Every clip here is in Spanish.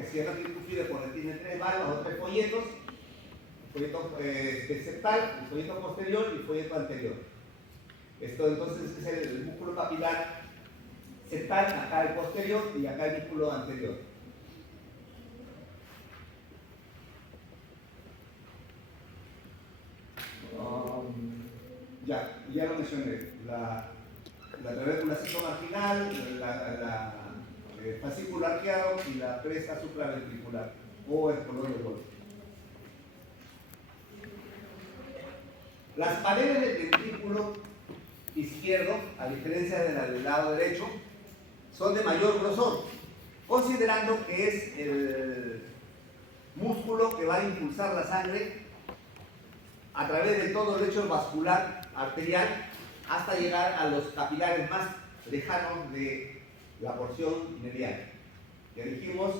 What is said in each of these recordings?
que se llama tricúspide porque tiene 3 valvas o 3 folletos, el folleto septal, el folleto posterior y el folleto anterior. Esto entonces es el músculo papilar septal, acá el posterior y acá el músculo anterior. Ya lo mencioné, la trabécula citomarginal, el fascículo arqueado y la cresta supraventricular o el color de Wolff. Las paredes del ventrículo izquierdo, a diferencia de las del lado derecho, son de mayor grosor, considerando que es el músculo que va a impulsar la sangre a través de todo el lecho vascular arterial hasta llegar a los capilares más lejanos de la porción medial. Ya dijimos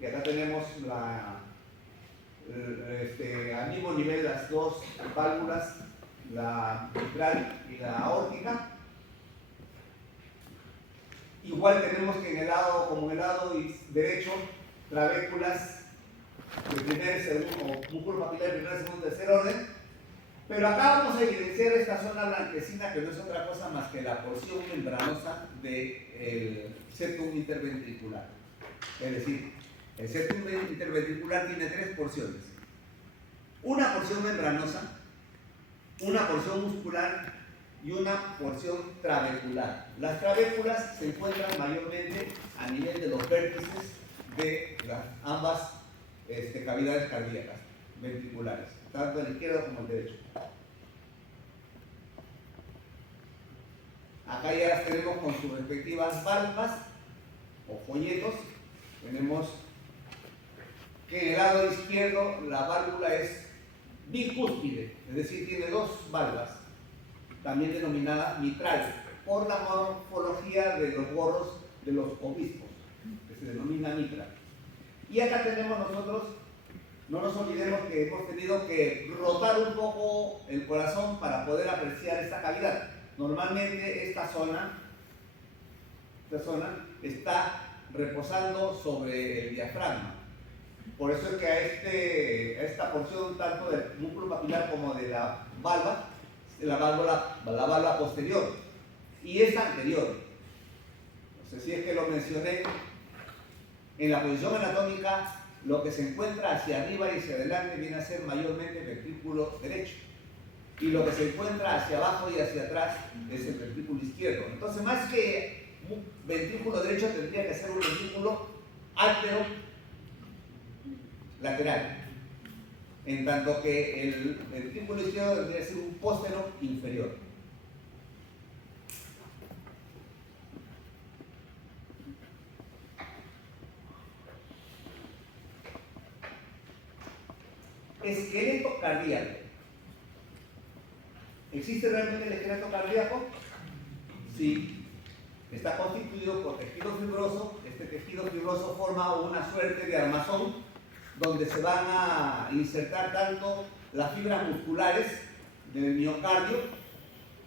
que acá tenemos al mismo nivel las dos válvulas, la mitral y la aórtica. Igual tenemos que en el lado, como en el lado derecho, trabéculas de primer, segundo, o músculo papilar de primer, segundo, tercer orden. Pero acá vamos a evidenciar esta zona blanquecina que no es otra cosa más que la porción membranosa del septum interventricular. Es decir, el septum interventricular tiene 3 porciones. Una porción membranosa, una porción muscular y una porción trabecular. Las trabéculas se encuentran mayormente a nivel de los vértices de ambas cavidades cardíacas ventriculares, tanto el izquierdo como el derecho. Acá ya las tenemos con sus respectivas válvulas o folletos. Tenemos que en el lado izquierdo la válvula es bicúspide, es decir, tiene 2 válvulas, también denominada mitral, por la morfología de los gorros de los obispos, que se denomina mitra. Y acá tenemos nosotros, no nos olvidemos que hemos tenido que rotar un poco el corazón para poder apreciar esta cavidad. Normalmente esta zona está reposando sobre el diafragma. Por eso es que a esta porción tanto del músculo papilar como de la válvula posterior y esta anterior. No sé si es que lo mencioné. En la posición anatómica, lo que se encuentra hacia arriba y hacia adelante viene a ser mayormente el ventrículo derecho. Y lo que se encuentra hacia abajo y hacia atrás es el ventrículo izquierdo. Entonces, más que un ventrículo derecho, tendría que ser un ventrículo antero lateral. En tanto que el ventrículo izquierdo debería ser un póstero inferior. Esqueleto cardíaco. ¿Existe realmente el esqueleto cardíaco? Sí. Está constituido por tejido fibroso. Este tejido fibroso forma una suerte de armazón donde se van a insertar tanto las fibras musculares del miocardio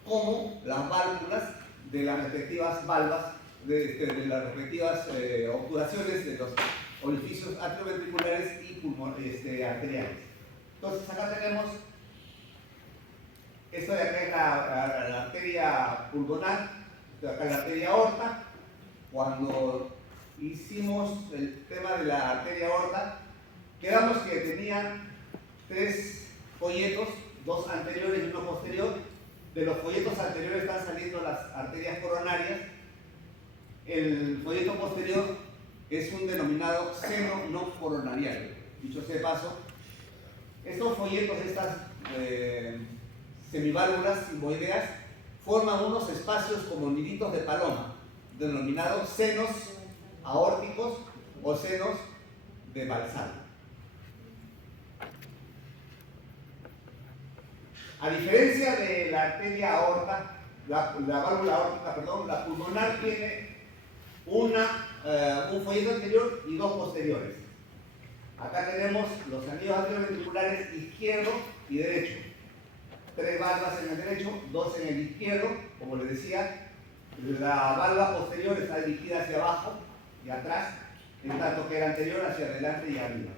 como las válvulas de las respectivas valvas, de las respectivas obturaciones de los orificios atrioventriculares y arteriales. Entonces acá tenemos, esto de acá es la arteria pulmonar, esto de acá es la arteria aorta. Cuando hicimos el tema de la arteria aorta, quedamos que tenía 3 folletos, 2 anteriores y 1 posterior. De los folletos anteriores están saliendo las arterias coronarias. El folleto posterior es un denominado seno no coronarial. Dicho sea de paso, estos folletos, estas semiválvulas simboideas, forman unos espacios como niditos de paloma, denominados senos aórticos o senos de Balzano. A diferencia de la arteria aorta, la válvula aórtica, perdón, la pulmonar tiene un folleto anterior y 2 posteriores. Acá tenemos los anillos atrioventriculares izquierdo y derecho. 3 válvulas en el derecho, 2 en el izquierdo. Como les decía, la válvula posterior está dirigida hacia abajo y atrás. en tanto que el anterior hacia adelante y arriba.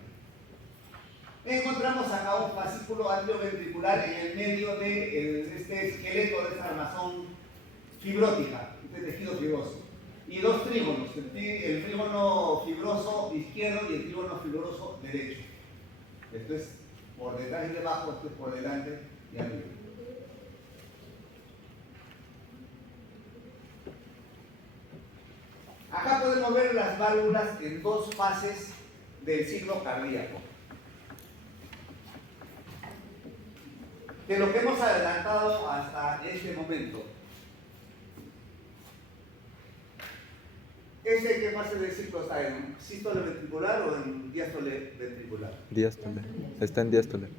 Encontramos acá un fascículo atrioventricular en el medio de este esqueleto de esta armazón fibrótica, este tejido fibroso. Y dos trígonos, el trígono fibroso izquierdo y el trígono fibroso derecho. Esto es por detrás y debajo, esto es por delante y arriba. Acá podemos ver las válvulas en dos fases del ciclo cardíaco. De lo que hemos adelantado hasta este momento. ¿Qué fase del ciclo está en sístole ventricular o en diástole ventricular? Diástole. Está en diástole.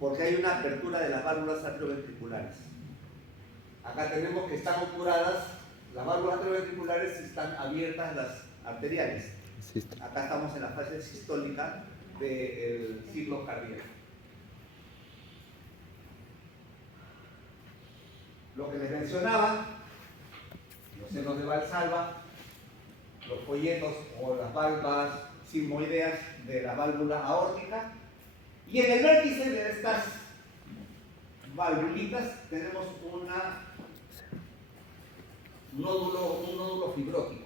Porque hay una apertura de las válvulas atrioventriculares. Acá tenemos que están obturadas, las válvulas atrioventriculares, están abiertas las arteriales. Acá estamos en la fase sistólica del ciclo cardíaco. Lo que les mencionaba, los senos de Valsalva, los folletos o las valvas sigmoideas de la válvula aórtica, y en el vértice de estas valvulitas tenemos un nódulo fibrótico,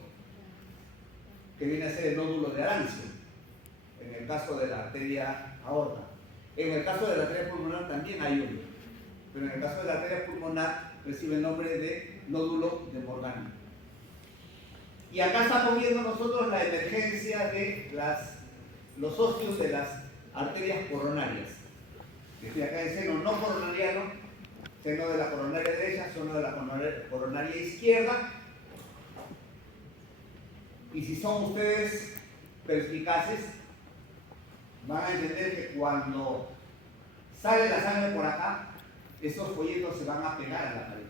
que viene a ser el nódulo de Arancio, en el caso de la arteria aorta. En el caso de la arteria pulmonar también hay uno, pero en el caso de la arteria pulmonar recibe el nombre de nódulo de Morgani. Y acá estamos viendo nosotros la emergencia de los ósteos de las arterias coronarias. Estoy acá en seno no coronariano, seno de la coronaria derecha, seno de la coronaria izquierda. Y si son ustedes perspicaces, van a entender que cuando sale la sangre por acá, esos folletos se van a pegar a la pared,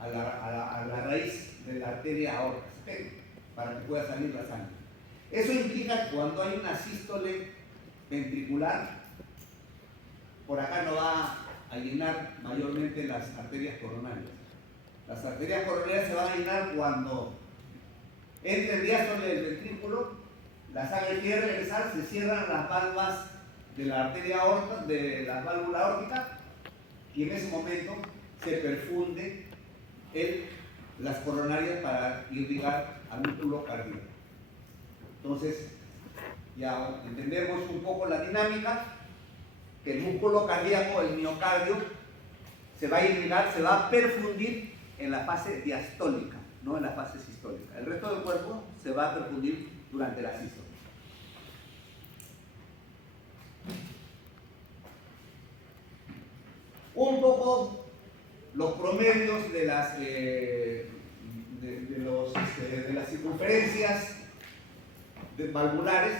a la raíz de la arteria aorta, se pegan para que pueda salir la sangre. Eso implica que cuando hay una sístole ventricular, por acá no va a llenar mayormente las arterias coronarias. Las arterias coronarias se van a llenar cuando entre el diástole del ventrículo, la sangre quiere regresar, se cierran las valvas de la arteria aorta, de la válvula aórtica, y en ese momento se perfunde las coronarias para irrigar al músculo cardíaco. Entonces, ya entendemos un poco la dinámica, que el músculo cardíaco, el miocardio, se va a irrigar, se va a perfundir en la fase diastólica, no en la fase sistólica. El resto del cuerpo se va a perfundir durante la sístole. Un poco los promedios de las circunferencias valvulares.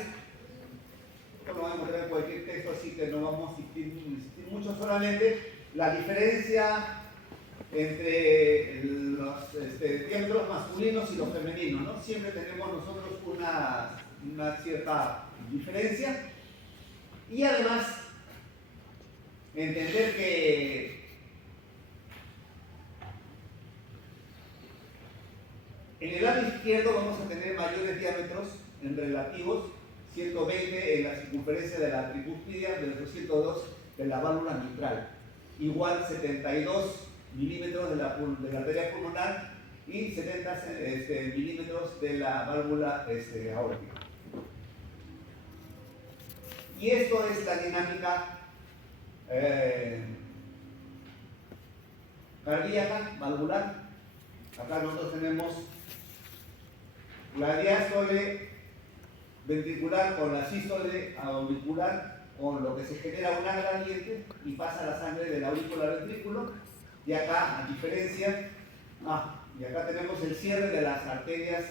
Esto lo vamos a ver en cualquier texto, así que no vamos a insistir mucho, solamente la diferencia entre los diámetros masculinos y los femeninos, ¿no? Siempre tenemos nosotros una cierta diferencia, y además entender que en el lado izquierdo vamos a tener mayores diámetros en relativos, 120 en la circunferencia de la tricúspide versus 102 de la válvula mitral, igual 72 milímetros de la arteria pulmonar y 70 milímetros de la válvula aórtica. Y esto es la dinámica cardíaca, valvular. Acá nosotros tenemos la diástole ventricular con la sístole auricular, con lo que se genera una gradiente y pasa la sangre de la aurícula al ventrículo. Y acá, a diferencia, y acá tenemos el cierre de las arterias,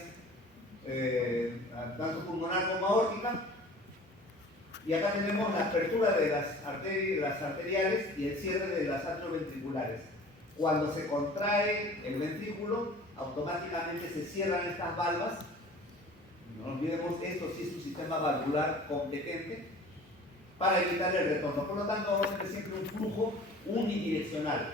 tanto pulmonar como aórtica. Y acá tenemos la apertura de las arteriales y el cierre de las atrioventriculares. Cuando se contrae el ventrículo, automáticamente se cierran estas valvas. No olvidemos, esto sí es un sistema valvular competente para evitar el retorno. Por lo tanto, vamos a tener siempre un flujo unidireccional.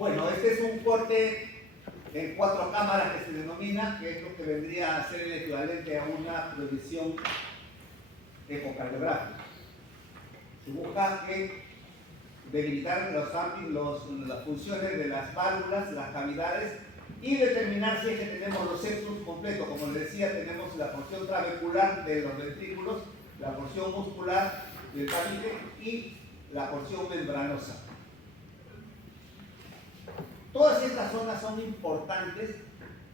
Bueno, este es un corte en 4 cámaras que se denomina, que es lo que vendría a ser el equivalente a una proyección ecocardiográfica. Se busca que delimitar las funciones de las válvulas, las cavidades, y determinar si es que tenemos los septus completos. Como les decía, tenemos la porción trabecular de los ventrículos, la porción muscular del tabique y la porción membranosa. Todas estas zonas son importantes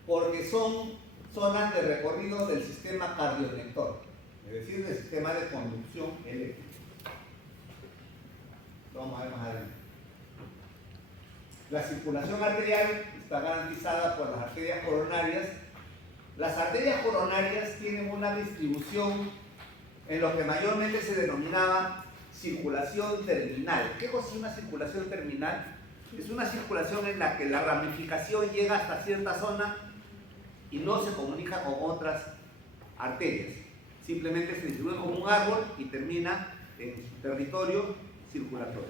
porque son zonas de recorrido del sistema cardiolector, es decir, del sistema de conducción eléctrica. Lo vamos a ver más adelante. La circulación arterial está garantizada por las arterias coronarias. Las arterias coronarias tienen una distribución en lo que mayormente se denominaba circulación terminal. ¿Qué cosa es una circulación terminal? Es una circulación en la que la ramificación llega hasta cierta zona y no se comunica con otras arterias. Simplemente se distribuye como un árbol y termina en su territorio circulatorio.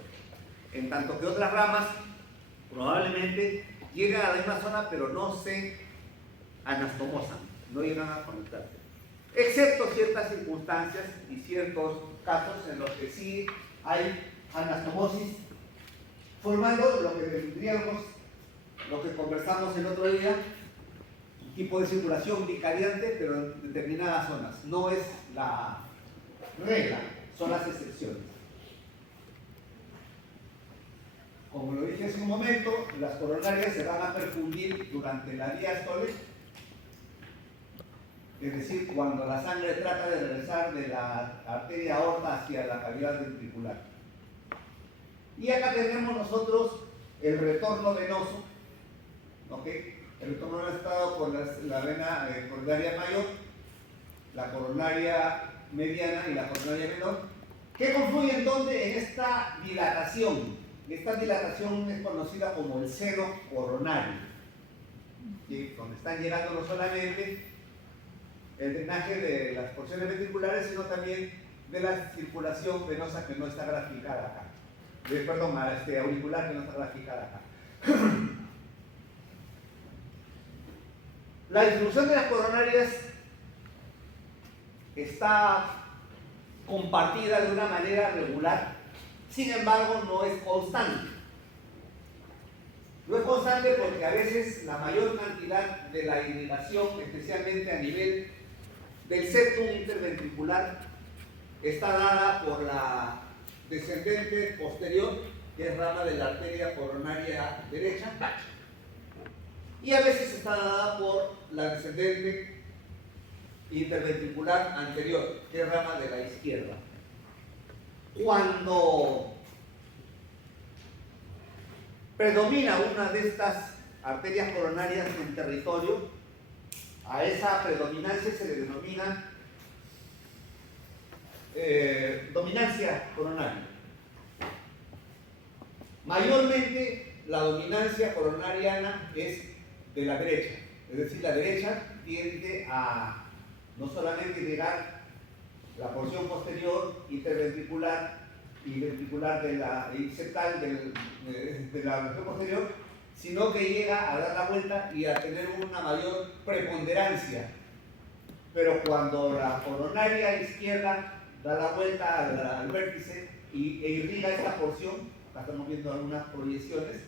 En tanto que otras ramas probablemente llegan a la misma zona pero no se anastomosan, no llegan a conectarse. Excepto ciertas circunstancias y ciertos casos en los que sí hay anastomosis, formando lo que tendríamos, lo que conversamos el otro día, un tipo de circulación bicariante, pero en determinadas zonas. No es la regla, son las excepciones. Como lo dije hace un momento, las coronarias se van a perfundir durante la diástole, es decir, cuando la sangre trata de regresar de la arteria aorta hacia la cavidad ventricular. Y acá tenemos nosotros el retorno venoso, ¿ok? El retorno venoso está dado por la vena coronaria mayor, la coronaria mediana y la coronaria menor, que confluyen donde en esta dilatación. Esta dilatación es conocida como el seno coronario, ¿sí? Donde están llegando no solamente el drenaje de las porciones ventriculares, sino también de la circulación venosa que no está graficada acá. Perdón, auricular que no está graficada acá. La distribución de las coronarias está compartida de una manera regular, sin embargo no es constante. No es constante porque a veces la mayor cantidad de la irrigación, especialmente a nivel del septum interventricular, está dada por la descendente posterior, que es rama de la arteria coronaria derecha, y a veces está dada por la descendente interventricular anterior, que es rama de la izquierda. Cuando predomina una de estas arterias coronarias en territorio, a esa predominancia se le denomina dominancia coronaria. Mayormente la dominancia coronariana es de la derecha, es decir, la derecha tiende a no solamente llegar la porción posterior interventricular y ventricular y septal de la región posterior, sino que llega a dar la vuelta y a tener una mayor preponderancia. Pero cuando la coronaria izquierda da la vuelta al vértice e irriga esta porción, acá estamos viendo algunas proyecciones,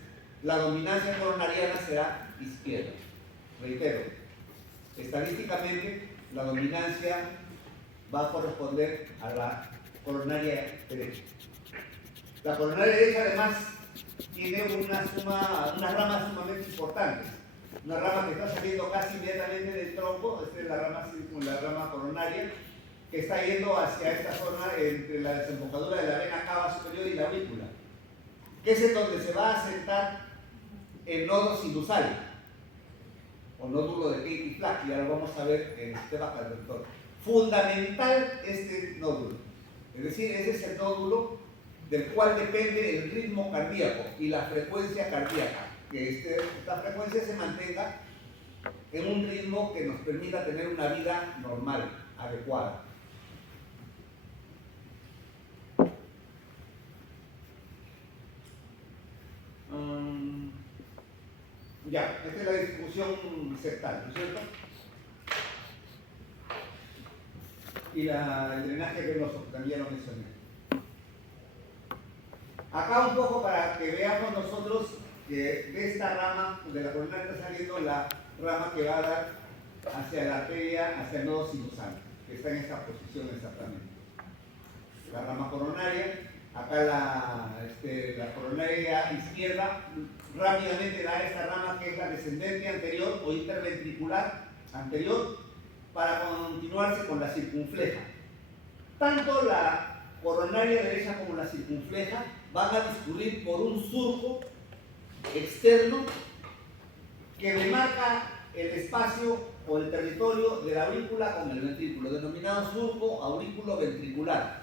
la dominancia coronariana será izquierda. Reitero, estadísticamente la dominancia va a corresponder a la coronaria derecha. La coronaria derecha además tiene unas ramas sumamente importantes. Una rama que está saliendo casi inmediatamente del tronco, esta es la rama coronaria, que está yendo hacia esta zona entre la desembocadura de la vena cava superior y la aurícula, que es en donde se va a asentar el nodo sinusal, o nódulo de Katie-Flack, y ahora vamos a ver en el sistema cardiorector. Fundamental este nódulo, es decir, ese es el nódulo del cual depende el ritmo cardíaco y la frecuencia cardíaca, que esta frecuencia se mantenga en un ritmo que nos permita tener una vida normal, adecuada. Ya, esta es la distribución septal, ¿no es cierto? Y el drenaje venoso, que también lo mencioné. Acá un poco para que veamos nosotros que de esta rama, de la coronaria está saliendo la rama que va a dar hacia la arteria, hacia el nodo sinusal, que está en esta posición exactamente. La rama coronaria, acá la coronaria izquierda rápidamente da esta rama que es la descendente anterior o interventricular anterior para continuarse con la circunfleja. Tanto la coronaria derecha como la circunfleja van a discurrir por un surco externo que demarca el espacio o el territorio de la aurícula con el ventrículo, denominado surco aurículo ventricular.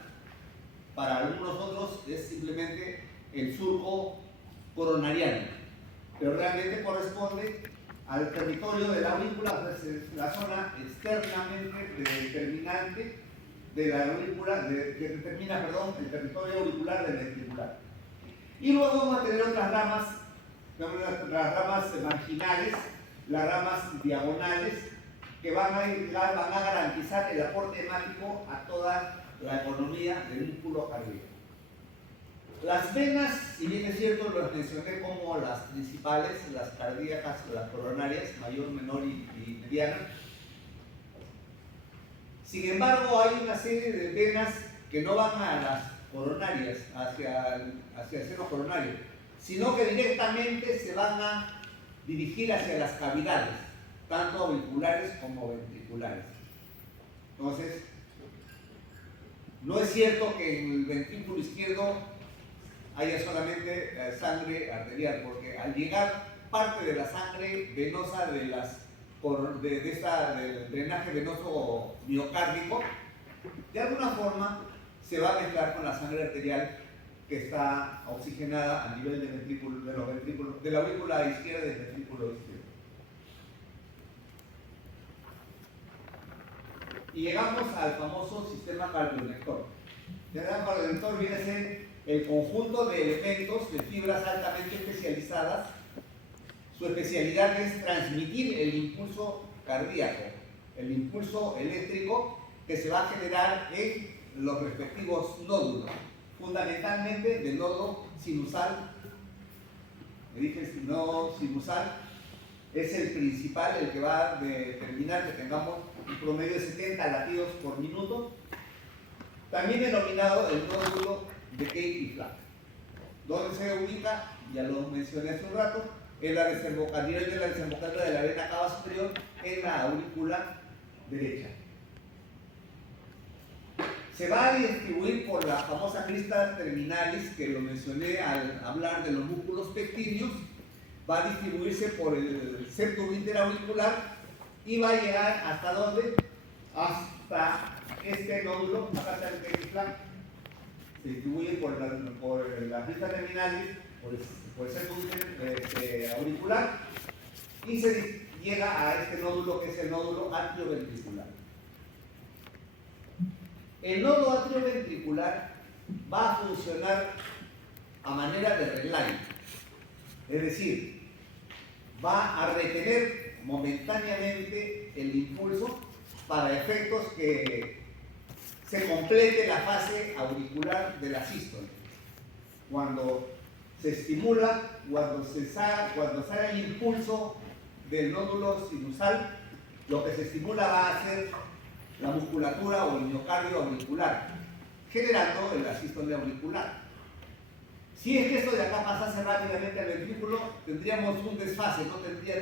Para algunos otros es simplemente el surco coronariano, pero realmente corresponde al territorio de la aurícula, es la zona externamente determinante de la aurícula, que determina, el territorio auricular del ventricular. Y luego vamos a tener otras ramas, las ramas marginales, las ramas diagonales, que van a garantizar el aporte hemático a toda la economía del músculo cardíaco. Las venas, si bien es cierto, las mencioné como las principales, las cardíacas, las coronarias, mayor, menor y mediana. Sin embargo, hay una serie de venas que no van a las coronarias, hacia el seno coronario, sino que directamente se van a dirigir hacia las cavidades, tanto auriculares como ventriculares. Entonces, no es cierto que en el ventrículo izquierdo haya solamente sangre arterial, porque al llegar parte de la sangre venosa del drenaje venoso miocárdico, de alguna forma se va a mezclar con la sangre arterial que está oxigenada a nivel de la aurícula izquierda y del ventrículo izquierdo. Y llegamos al famoso sistema cardionector. El sistema cardionector viene a ser el conjunto de elementos de fibras altamente especializadas. Su especialidad es transmitir el impulso cardíaco, el impulso eléctrico que se va a generar en los respectivos nódulos, fundamentalmente del nodo sinusal. Me dije, el nodo sinusal es el principal, el que va a determinar que tengamos un promedio de 70 latidos por minuto, también denominado el nódulo de Key-Flack. ¿Dónde se ubica? Ya lo mencioné hace un rato, en la desembocadura de la vena cava superior, en la aurícula derecha. Se va a distribuir por la famosa crista terminalis, que lo mencioné al hablar de los músculos pectíneos. Va a distribuirse por el septum interauricular y va a llegar ¿hasta dónde? Hasta este nódulo, acá está el Key-Flack. Se distribuye por la crista terminalis, por el septum auricular, y se llega a este nódulo que es el nódulo atrioventricular. El nodo atrioventricular va a funcionar a manera de relay, es decir, va a retener momentáneamente el impulso para efectos que se complete la fase auricular de la sístole. Cuando se estimula, cuando sale el impulso del nódulo sinusal, lo que se estimula va a ser la musculatura o el miocardio auricular, generando la sístole auricular. Si es que esto de acá pasase rápidamente al ventrículo, tendríamos un desfase, no tendría